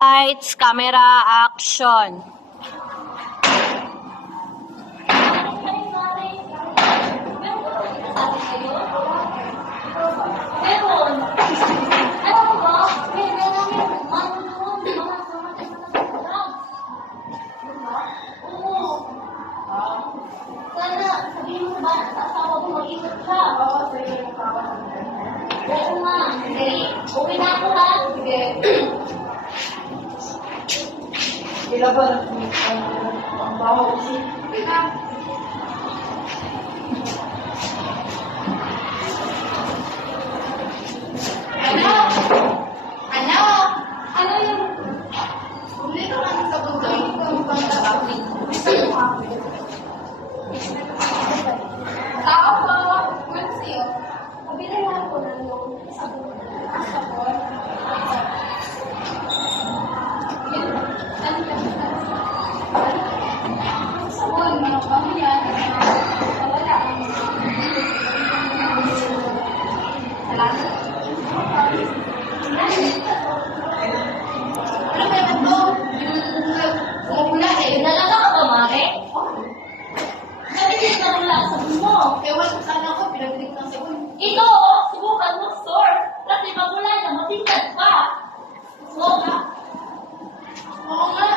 Lights, camera, action. Oo nga. Uwi na ako ha. Sige. Sila ba ang baho kasi? Ano? Ano? Ano yung... Dito lang sa bundok. Yung pangkakapi. Tao po. Ano siyo? Kabilang ko na yung sabon. Sabon. Sabon, mga pamilyan. Wala. Salamat. Ano ba yung ito? Yung mula eh. Nalaga ka ba, Mare? Nabigyan na mula sa sabon mo. Ewan ko sana ako, pinagdinig ng sabon. Ito, subukan mo, store. Kasi magula na, matingkad pa. Oo nga. Oo nga.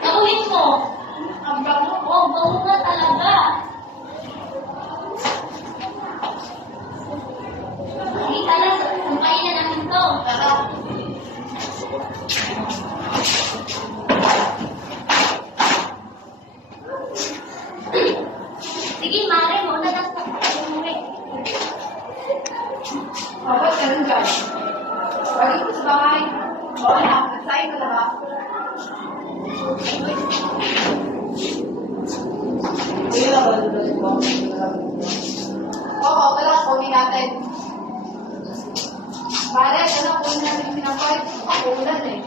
Gawin mo. Ang bango. Oo, bango nga talaga. Kita na, sampayin na namin to. Tara. Sige, Mare, muna na sa umuwi. Bakit ka rin dyan? Balik ko sa bahay. Oo na, nagsayin ko na ba? Sila ba dito ba? Oo, wala, kunin natin. Pare, ano, kunin natin yung pinapay. Ako ulan eh.